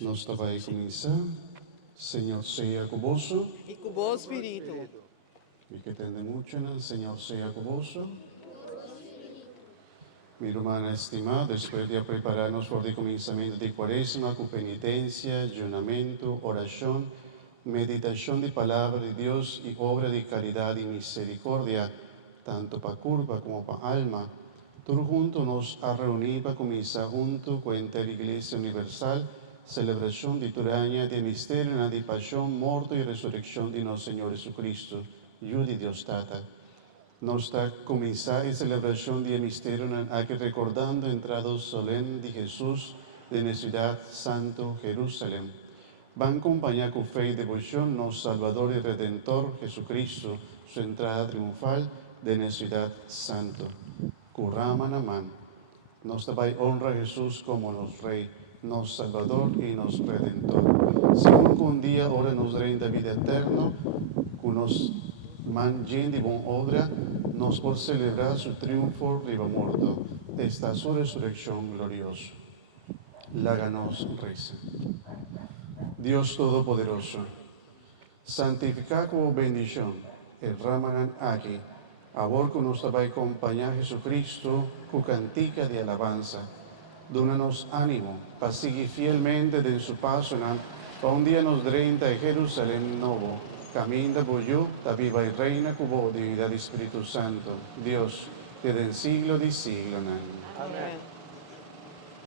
Nos tabay kumisa, Señor sea con vos, y con vos espíritu. y que tende mucho en el Señor sea con vos. Mi hermana estimada, después de prepararnos por el comenzamiento de Cuaresma, con penitencia, ayunamiento, oración, meditación de palabra de Dios y obra de caridad y misericordia, tanto para curva como para alma, todos juntos nos ha reunido para comenzar junto con la Iglesia Universal, celebración de año de misterio de pasión, muerte y resurrección de nuestro Señor Jesucristo, yo de Dios Tata. Nos está comenzando la celebración del misterio aquí recordando entrada solemne de Jesús de la ciudad santo Jerusalén. Van a acompañar con fe y devoción nuestro Salvador y Redentor Jesucristo, su entrada triunfal de la ciudad santo. Curraman nos da honra a Jesús como nos Rey, nos Salvador y nos Redentor. Según que un día ahora nos reina vida eterna, que nos man lleno de buena obra, nos por celebrar su triunfo riba muerto, esta su resurrección gloriosa. Láganos reza. Dios Todopoderoso, santifica como bendición el Ramadan aquí, ahora que nos va a acompañar Jesucristo, con cantica de alabanza. Dónanos ánimo para seguir fielmente de su paso, para un día nos reina de Jerusalén nuevo. Camina boyo, ta viva y reina cubo divinidad Espíritu Santo, Dios, desde el siglo de siglo. Amén.